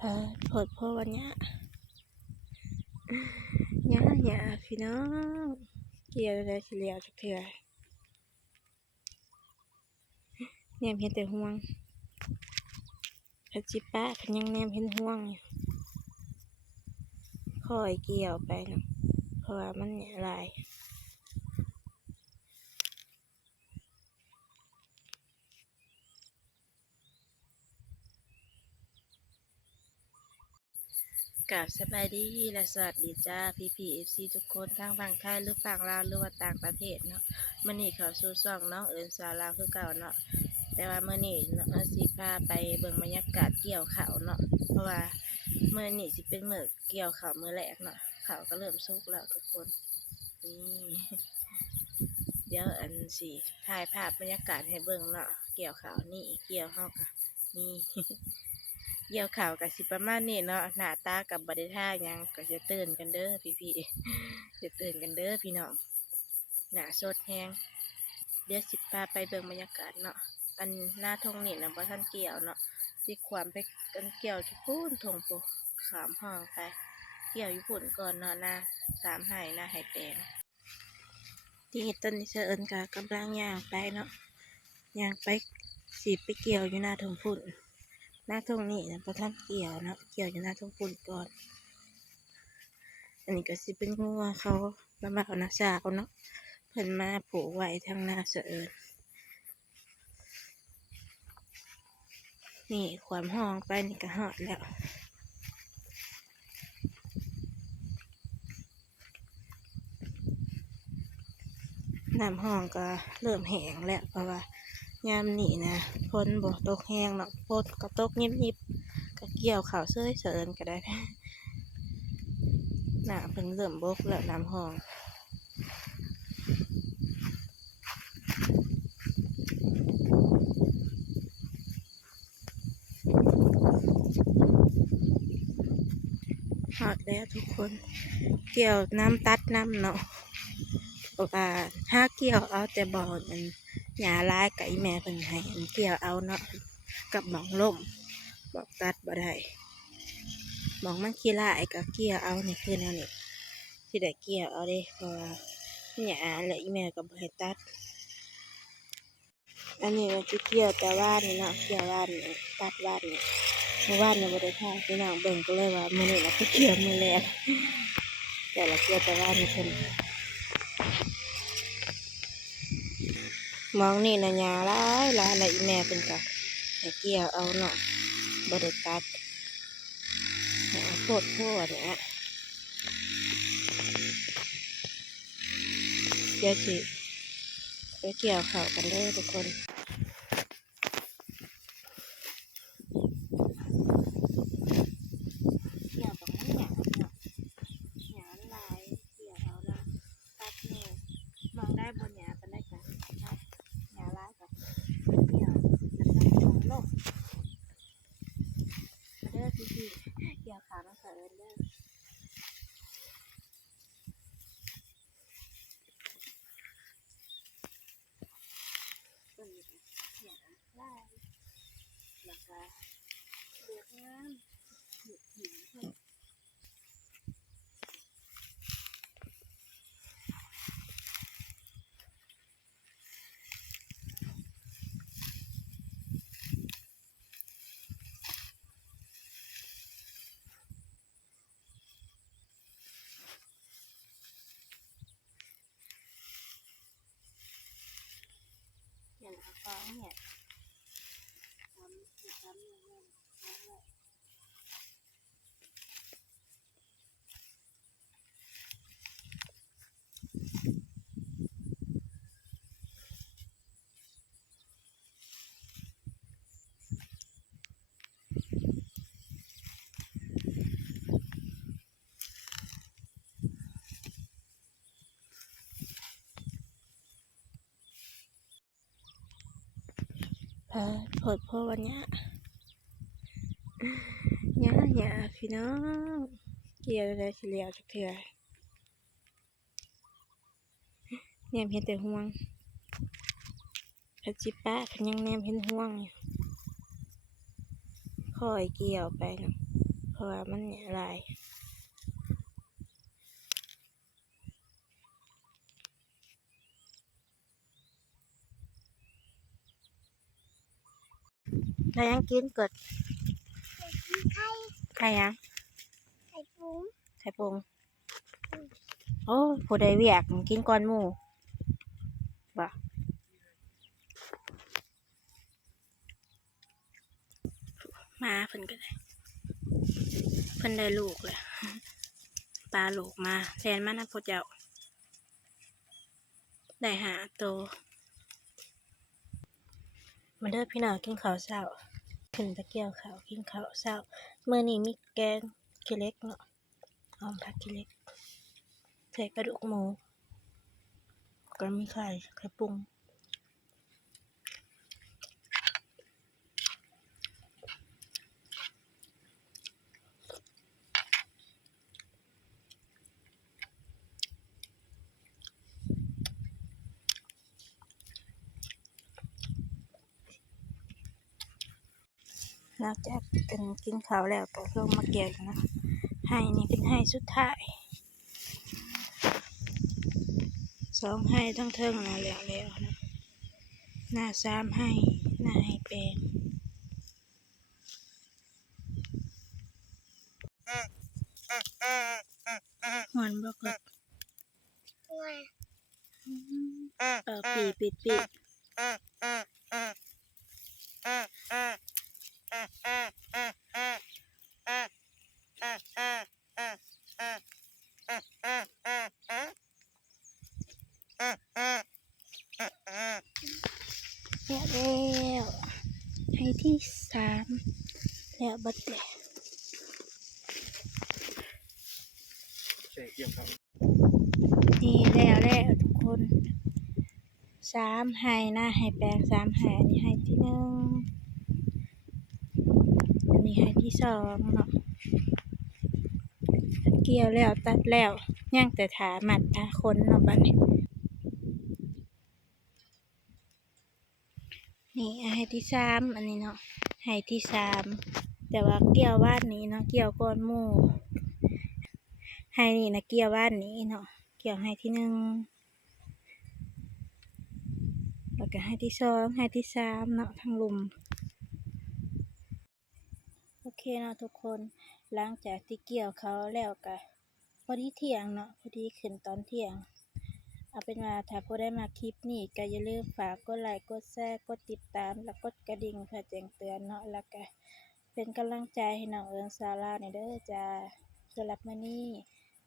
ผดพวันนี้ยะยะพี่น้องเกี่ยวอะไรสิเลียวจักเถื่อเนี่ยเห็นแต่ห่วงพัจิปะพันยังแนมเห็นห่วงอยู่ค่อยเกี่ยวไปเนาะเพราะว่ามันเนี่ยลายกับสบายดีและสวัสดีจ้าพี่ทุกคนทั้งฝั่งไทยหรือฝั่งลาวหรือว่าต่างประเทศเนาะมื่อนี้เขาสู่ซ่องน้องเอิญสาวลาวคือเก่าเนาะแต่ว่ามื่อนี้เนาะสิพาไปเบิ่งบรรยากาศเกี่ยวข้าวเนาะเพราะว่ามื่อนี้สิเป็นมื้อเกี่ยวข้าวมื้อแรกเนาะข้าวก็เริ่มสุกแล้วทุกคนนี่เดี๋ยวอันสิถ่ายภาพบรรยากาศให้เบิ่งเนาะเกี่ยวข้าวนี่เกี่ยวข้าวกะนี่ เกี่ยวข่าวกับสิประมาณนี้เนาะหน้าตากับบริท่ายังก็จะตื่นกันเด้อพี่จะตื่นกันเด้อพี่น้องหน้าสดแห้งเดี๋ยวสิพาไปเบิ่งบรรยากาศเนาะอันหน้าทงนี่นะบ่ท่านเกี่ยวเนาะสิความไปกันเกี่ยวทุกพูนทงปูขามห้องไปเกี่ยวอยู่ปุ่นก่อนเนาะหน้าสามไห่หน้าไห่แปลงที่ต้นนี้เอิญกะกำลังย่างไปเนาะย่างไปสิไปเกี่ยวอยู่หน้าทงพุ่นหน้าทงนี่นะพอทำเกี่ยวเนาะเกี่ยวอยู่หน้าทงปุ่นก่อนอันนี้ก็สิเป็นงัวเขาประมาณนักสาวเนาะเพิ่นมาผูกไว้ทางหน้าเสือนี่ความห้องไปนี่ก็หอดแล้วน้ำห้องก็เริ่มแห้งแล้วเพราะว่ายามนี่นะฝนบ่ตกแห้งเนาะฝนก็ตกยิบก็เกี่ยวข่าวเสือก็ได้น้ำเพิ่งเริ่มบกแล้วน้ำห้องหอดแล้วทุกคนเกี่ยวน้ำตัดน้ำเนาะบอกว่าถ้าเกี่ยวเอาแต่บ่อมันหญ้าลายกับอีแม่เพิ่นให้เกี่ยวเอาเนาะกับหมองล่มบอกตัดบ่ได้หมองมันขี้ลายกับเกี่ยวเอานี่คือแนวนี้ที่ได้เกี่ยวเอาเด้เพราะว่าหญ้าและอีแม่ก็บ่ให้ตัดอันนี้มันจะเกี่ยวแต่ว่านนี่เนาะเกี่ยวว่านนี่ตัดว่านนี่เมื่อวานเนี่ยบ่ได้ถ่ายพี่น้องเบิ่งก็เลยว่ามื้อนี้เราก็เกี่ยวมื้อแรกแต่ละเกี่ยวแต่ว่านนี่เพิ่นมองนี่นะหญ้าหลายและอีแม่เพิ่นก็ให้เกี่ยวเอาเนาะบ่ได้ตัดโพดเนี่ยเดี๋ยวสิไปเกี่ยวข้าวกันเด้อทุกคนเกี่ยวตรงนี้เนี่ยหญ้าลายเกี่ยวเอาละตัดนี่มองได้บนหญ้ากันได้กันตัดหญ้าลายกับเกี่ยวแล้วก็ลงเด้อพี่เกี่ยวข้าวน้องเอิญเด้อต้นหญ้าลายแล้วก็เลือกงามหินเพิ่นอย่างเอาฟ้องเนี่ยทำอย่างนั้นผดพวันนี้ยะพี่น้องเกี่ยวอะไรสิเลียวจักเถื่อเนี่ยเห็นแต่ห่วงพัจิปะพันยังแนมเห็นห่วงอยู่ค่อยเกี่ยวไปเนาะ ราะว่ามันหลายแล้วยังกินกดไข่ไข่ยัง ไข่ปุ้ง ไข่ปรุงโอ้ผู้ใดเวียกกินก่อนหมู่บ่มาเพิ่นก็ได้เพิ่นได้ลูกเลยปลาลูกมาแทนมานะพ่อเจ้าได้หาโตวมาเด้อพี่น้องกินข้าวเช้าขึ้นตะเกียวข้าวกินข้าวเช้ามื้อนี้มีแกงขี้เหล็กเนาะหอมผักขี้เหล็กใส่กระดูกหมูก็มีไข่ปรุงหลังจากกินข้าวแล้วก็ลงมาเกี่ยวอีกนะให้นี่เป็นให้สุดท้ายสองให้ทั้งเทิงนะแล้วนะหน้าสามให้หน้าให้แปลงหอนบ่กด ด้วย ปีปิดแล้วให้ที่สามแล้วบัดเดะนี่แล้วทุกคนสามให้หน้าให้แปลงสามให้อันนี้ให้ที่หนึ่งอันนี้ให้ที่สองเนาะเกี่ยวแล้วตัดแล้วย่างแต่ถามัดถาคนเนาะบัดนี้นี่ให้ที่สามอันนี้เนาะให้ที่สามแต่ว่าเกี่ยวบ้านนี้เนาะเกี่ยวก้อนหมู่ให้นี่นะเกี่ยวบ้านนี้เนาะเกี่ยวให้ที่หนึ่งแล้วก็ให้ที่สองให้ที่สามเนาะทั้งลุมโอเคเนาะทุกคนหลังจากที่เกี่ยวเขาแล้วก็พอดีเที่ยงเนาะพอดีขึ้นตอนเที่ยงเอาเป็นว่าถ้าผู้ได้มาคลิปนี้ก็อย่าลืมฝากกดไลค์กดแชร์กดติดตามแล้วกดกระดิ่งเพื่อแจ้งเตือนเนาะแล้วก็เป็นกำลังใจให้น้องเอิงซาร่าในเด้อจ้าสำหรับมื้อนี้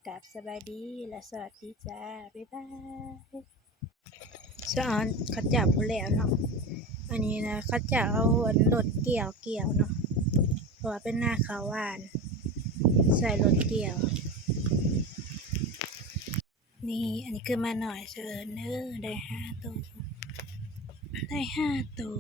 กราบสบายดีและสวัสดีจ้าบ๊ายบายสอนเขาจับผู้แล้วเนาะอันนี้นะเขาจะเอารถเกี่ยวเนาะเพราะว่าเป็นหน้าขาวหวานใส่รถเกี่ยวนี่อันนี้คือมาหน่อยเสิร์นเด้อได้5 ตัวได้5 ตัว